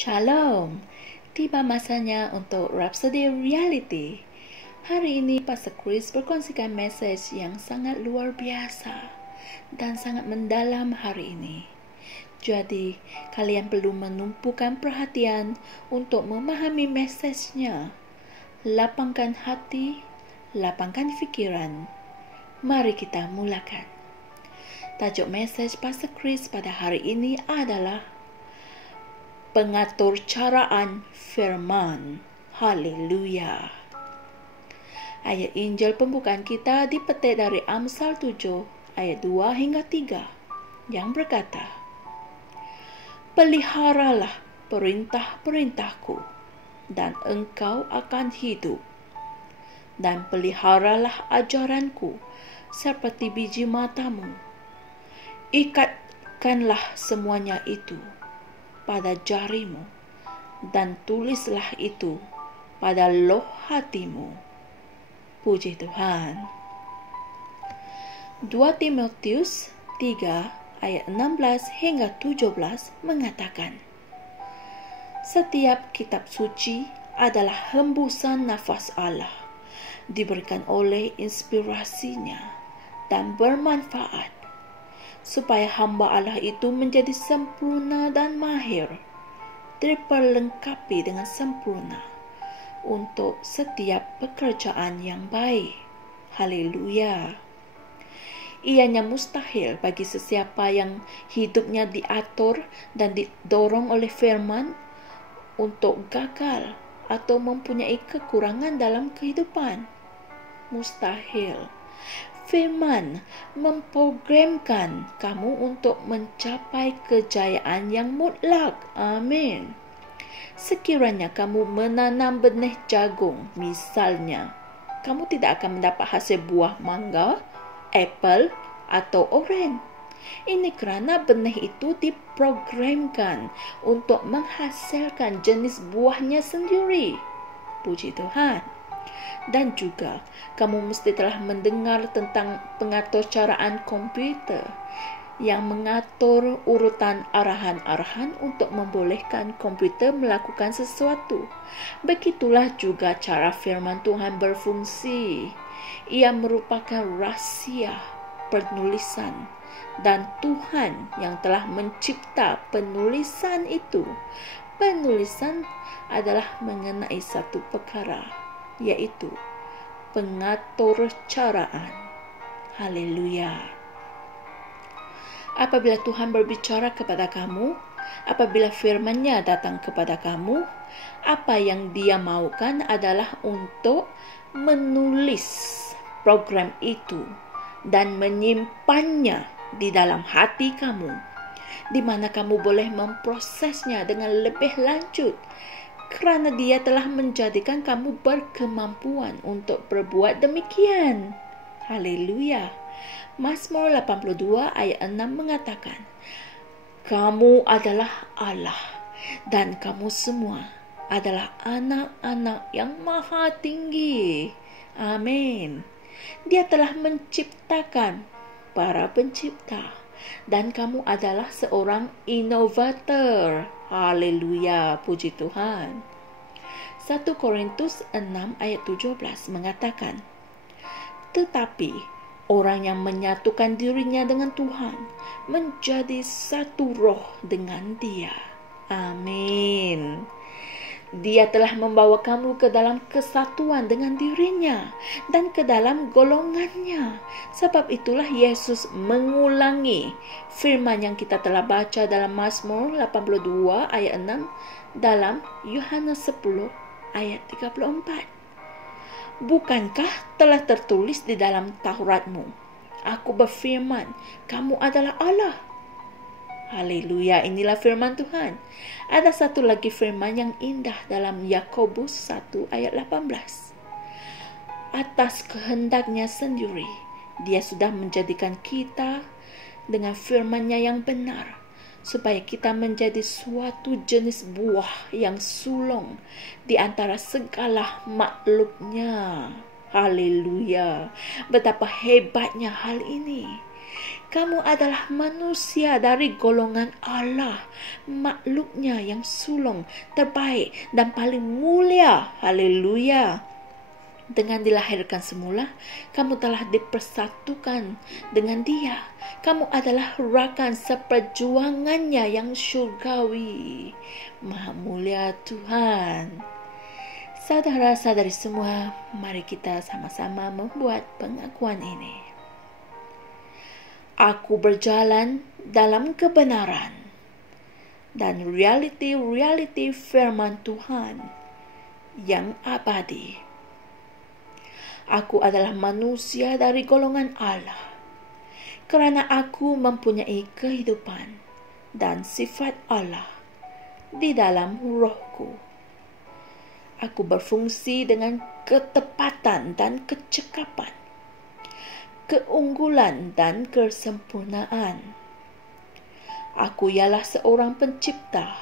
Shalom, tiba masanya untuk Rhapsody Reality. Hari ini Pastor Chris berkongsikan message yang sangat luar biasa dan sangat mendalam hari ini. Jadi, kalian perlu menumpukan perhatian untuk memahami message-nya. Lapangkan hati, lapangkan fikiran. Mari kita mulakan. Tajuk message Pastor Chris pada hari ini adalah pengatur caraan firman. Haleluya. Ayat Injil pembukaan kita dipetik dari Amsal 7 ayat 2 hingga 3 yang berkata, peliharalah perintah-perintahku dan engkau akan hidup, dan peliharalah ajaranku seperti biji matamu. Ikatkanlah semuanya itu pada jarimu dan tulislah itu pada loh hatimu. Puji Tuhan. 2 Timotius 3 ayat 16 hingga 17 mengatakan, setiap kitab suci adalah hembusan nafas Allah, diberikan oleh inspirasinya dan bermanfaat, supaya hamba Allah itu menjadi sempurna dan mahir, diperlengkapi dengan sempurna untuk setiap pekerjaan yang baik. Haleluya. Ianya mustahil bagi sesiapa yang hidupnya diatur dan didorong oleh firman untuk gagal atau mempunyai kekurangan dalam kehidupan. Mustahil. Firman memprogramkan kamu untuk mencapai kejayaan yang mutlak. Amin. Sekiranya kamu menanam benih jagung, misalnya, kamu tidak akan mendapat hasil buah mangga, apel, atau oren. Ini kerana benih itu diprogramkan untuk menghasilkan jenis buahnya sendiri. Puji Tuhan. Dan juga, kamu mesti telah mendengar tentang pengatur caraan komputer yang mengatur urutan arahan-arahan untuk membolehkan komputer melakukan sesuatu. Begitulah juga cara firman Tuhan berfungsi. Ia merupakan rahsia penulisan, dan Tuhan yang telah mencipta penulisan itu. Penulisan adalah mengenai satu perkara, yaitu pengatur caraan. Haleluya. Apabila Tuhan berbicara kepada kamu, apabila firman-Nya datang kepada kamu, apa yang Dia maukan adalah untuk menulis program itu dan menyimpannya di dalam hati kamu, di mana kamu boleh memprosesnya dengan lebih lanjut, kerana Dia telah menjadikan kamu berkemampuan untuk berbuat demikian. Haleluya. Mazmur 82 ayat 6 mengatakan, kamu adalah Allah dan kamu semua adalah anak-anak yang maha tinggi. Amin. Dia telah menciptakan para pencipta dan kamu adalah seorang inovator. Haleluya, puji Tuhan. 1 Korintus 6 ayat 17 mengatakan, tetapi orang yang menyatukan dirinya dengan Tuhan menjadi satu roh dengan Dia. Amin. Dia telah membawa kamu ke dalam kesatuan dengan dirinya dan ke dalam golongannya. Sebab itulah Yesus mengulangi firman yang kita telah baca dalam Mazmur 82 ayat 6 dalam Yohanes 10 ayat 34. Bukankah telah tertulis di dalam Tauratmu, aku berfirman, kamu adalah Allah. Haleluya, inilah firman Tuhan. Ada satu lagi firman yang indah dalam Yakobus 1 ayat 18. Atas kehendaknya sendiri, Dia sudah menjadikan kita dengan firman-Nya yang benar, supaya kita menjadi suatu jenis buah yang sulung di antara segala makhluknya. Haleluya. Betapa hebatnya hal ini. Kamu adalah manusia dari golongan Allah, makhluknya yang sulung, terbaik dan paling mulia. Haleluya. Dengan dilahirkan semula, kamu telah dipersatukan dengan Dia. Kamu adalah rakan seperjuangannya yang syurgawi. Maha mulia Tuhan. Saudara-saudari semua, mari kita sama-sama membuat pengakuan ini. Aku berjalan dalam kebenaran dan realiti firman Tuhan yang abadi. Aku adalah manusia dari golongan Allah, kerana aku mempunyai kehidupan dan sifat Allah di dalam rohku. Aku berfungsi dengan ketepatan dan kecekapan, keunggulan dan kesempurnaan. Aku ialah seorang pencipta,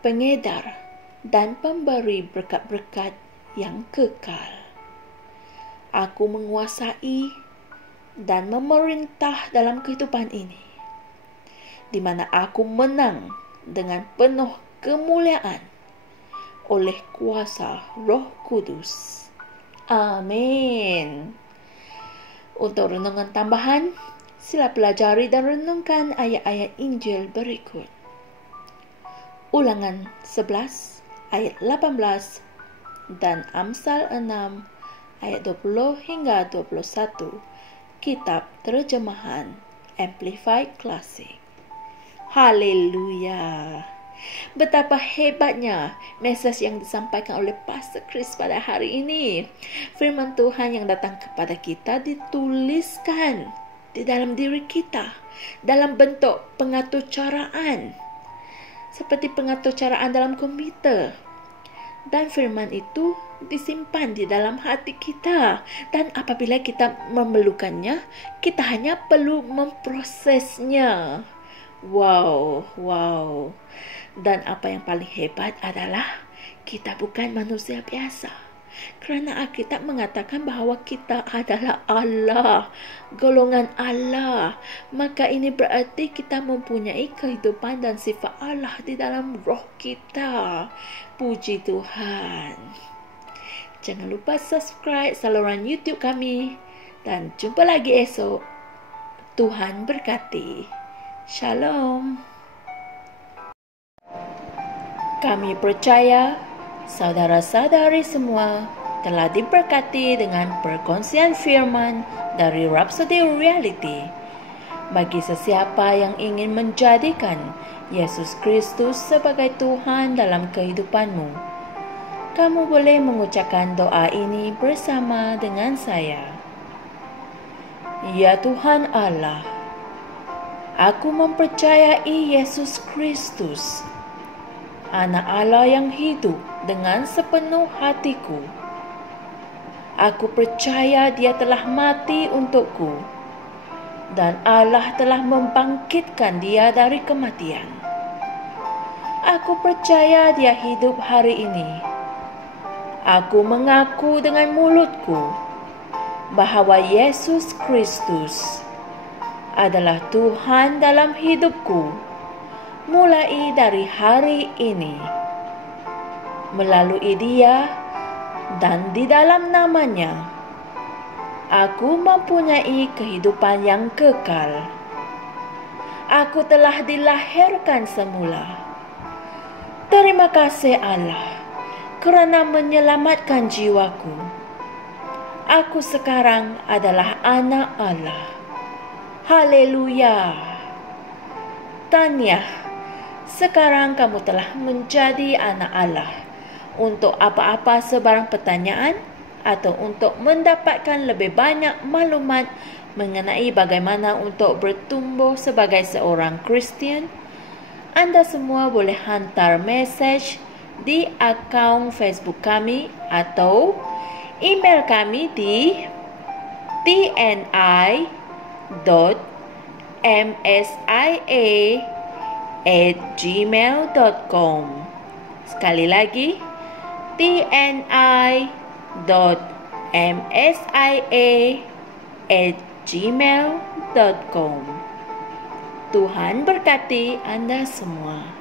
pengedar, dan pemberi berkat-berkat yang kekal. Aku menguasai dan memerintah dalam kehidupan ini, di mana aku menang dengan penuh kemuliaan oleh kuasa Roh Kudus. Amin. Untuk renungan tambahan, sila pelajari dan renungkan ayat-ayat Injil berikut. Ulangan 11 ayat 18 dan Amsal 6 ayat 20 hingga 21, kitab terjemahan Amplified Classic. Haleluya. Betapa hebatnya mesej yang disampaikan oleh Pastor Chris pada hari ini. Firman Tuhan yang datang kepada kita dituliskan di dalam diri kita dalam bentuk pengaturcaraan, seperti pengaturcaraan dalam komputer. Dan firman itu disimpan di dalam hati kita. Dan apabila kita memerlukannya, kita hanya perlu memprosesnya. Wow. Dan apa yang paling hebat adalah kita bukan manusia biasa. Kerana Alkitab mengatakan bahawa kita adalah Allah, golongan Allah. Maka ini berarti kita mempunyai kehidupan dan sifat Allah di dalam roh kita. Puji Tuhan. Jangan lupa subscribe saluran YouTube kami. Dan jumpa lagi esok. Tuhan berkati. Shalom. Kami percaya saudara-saudari semua telah diberkati dengan perkongsian firman dari Rhapsody Reality. Bagi sesiapa yang ingin menjadikan Yesus Kristus sebagai Tuhan dalam kehidupanmu, kamu boleh mengucapkan doa ini bersama dengan saya. Ya Tuhan Allah, aku mempercayai Yesus Kristus, Anak Allah yang hidup dengan sepenuh hatiku. Aku percaya Dia telah mati untukku dan Allah telah membangkitkan Dia dari kematian. Aku percaya Dia hidup hari ini. Aku mengaku dengan mulutku bahawa Yesus Kristus adalah Tuhan dalam hidupku mulai dari hari ini. Melalui Dia dan di dalam nama-Nya, aku mempunyai kehidupan yang kekal. Aku telah dilahirkan semula. Terima kasih Allah kerana menyelamatkan jiwaku. Aku sekarang adalah anak Allah. Haleluya. Tahniah, sekarang kamu telah menjadi anak Allah. Untuk apa-apa sebarang pertanyaan atau untuk mendapatkan lebih banyak maklumat mengenai bagaimana untuk bertumbuh sebagai seorang Kristian, anda semua boleh hantar mesej di akaun Facebook kami atau email kami di tni.msia@gmail.com. Sekali lagi, tni.msia@gmail.com. @gmail.com. Tuhan berkati Anda semua.